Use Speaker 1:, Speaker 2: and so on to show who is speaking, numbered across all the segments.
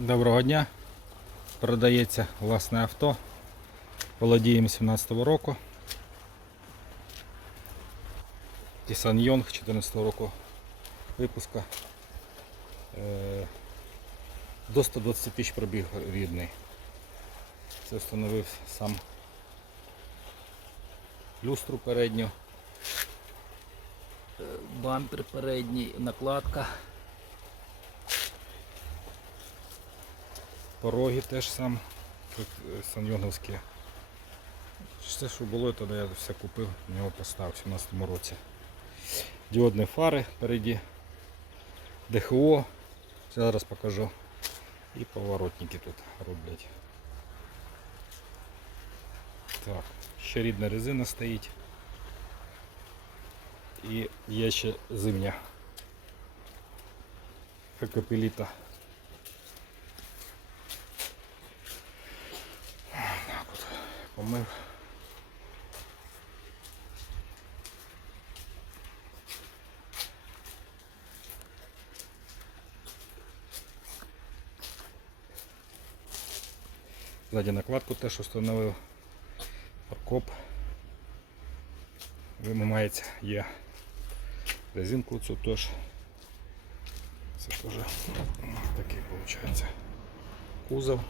Speaker 1: Доброго дня. Продається власне авто. Володіємо 17-го року. Nissan Yong 14 року випуска. Е, До 120 тисяч пробіг рідний. Це встановив сам люстру передню. Е, Бампер передній, накладка. Пороги теж сам. Тут е, саньоновські. Все, що було, тоді я все купив, в нього поставив в 17 році. Діодні фари впереді, ДХО, зараз покажу. І поворотники тут роблять. Так, ще рідна резина стоїть. І є ще зимня. Хакапеліта. Так от, помив. Ззаді накладку теж встановив. Окоп. Вимивається, є резинку цю теж. Це теж такий виходить кузов.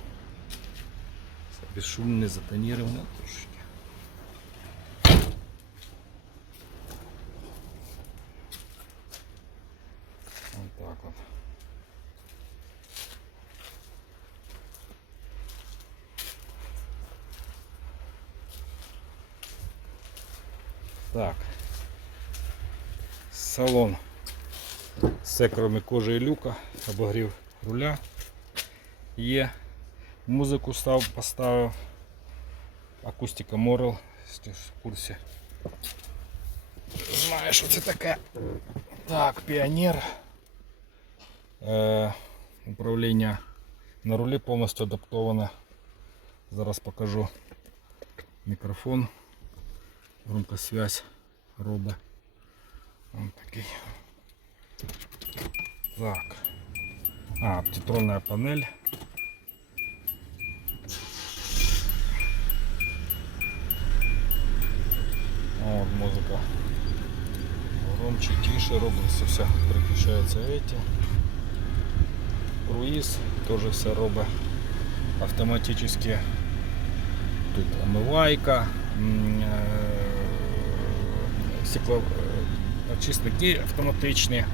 Speaker 1: Все безшумне, затоніроване трошки. Так вот. Так. Салон. Все кроме кожи і люка, обогрів руля є. Музику став, поставив. Акустика Морел, якщо в курсі. Знаєш, що це таке. Так, піонер. Е, управління на рулі повністю адаптоване. Зараз покажу мікрофон. Громкосвязь робить. Он такий. Так. А, птитронная панель. музыка. Громче, тише робиться все. Переключаются эти. Круиз тоже все робить автоматически. Тут омивайка, м, е, стекло, е, очисники автоматичні,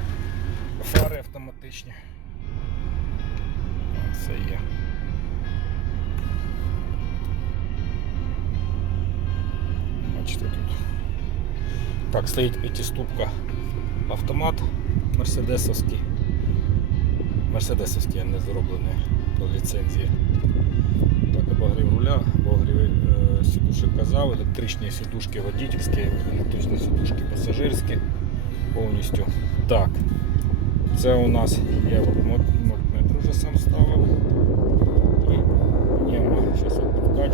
Speaker 1: фари автоматичні. Це є. Бачите тут. Так, стоїть п'ятиступка автомат мерседесовський. Мерседесовський, а не зроблений по ліцензії. Так, обогрів руля, обогрів е, сідушок казав, електричні сідушки водительські, електричні сідушки пасажирські повністю. Так, це у нас я метр вже сам ставив. І пневмо, зараз я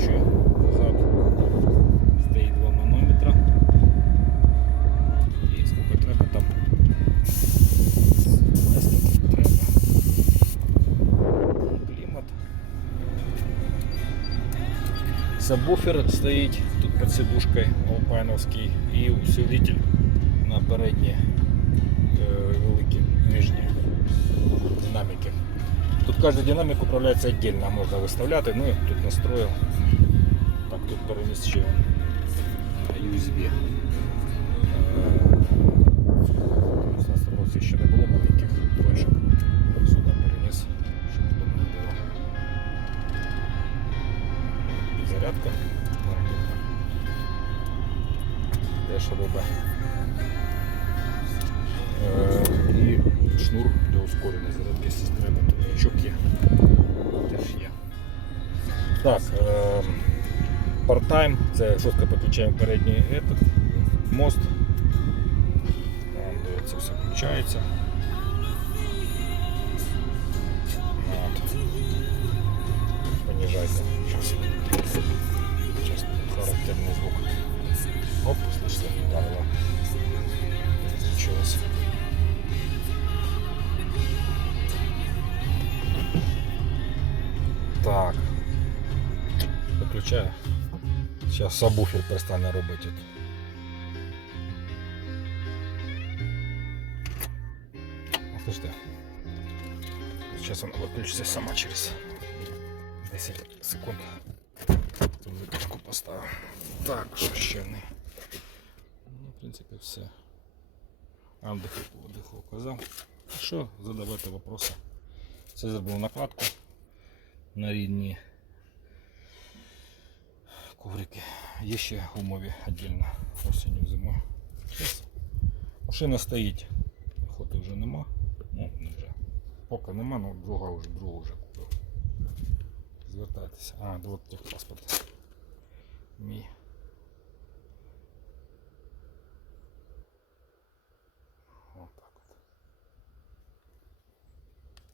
Speaker 1: Сабвуфер стоїть тут під сидушкою алпайновський і усилитель на передні е, великі нижні динаміки. Тут кожен динамік управляється віддільно, можна виставляти, ну і тут настроїв. Так, тут переніс ще на USB. Зарядка магнітна. Теж робить. Е, І шнур для ускореної зарядки системи. Тут є. Теж є. Так, е, part-time, це жорстко підключаємо передній этот, мост. Дивіться, все включається. Понижайте. Сейчас характерный звук. Оп, слышите, ударило. Случилось. Так. Виключаю. Зараз сабвуфер перестане робити. От. Слушайте. Сейчас она выключится сама через 10 секунд. Тут витяжку поставив. Так, що ще в? Ну, в принципі, все. А дихалку казав. Що, задавайте вопроси. Це зробив накладку на рідні коврики. Є ще гумові віддільно осінню зимою. Машина стоїть. Охоти вже нема. Ну, не вже. Поки нема, ну друга вже другу вже купив. Звертайтеся. А, от техпаспорт. Ні.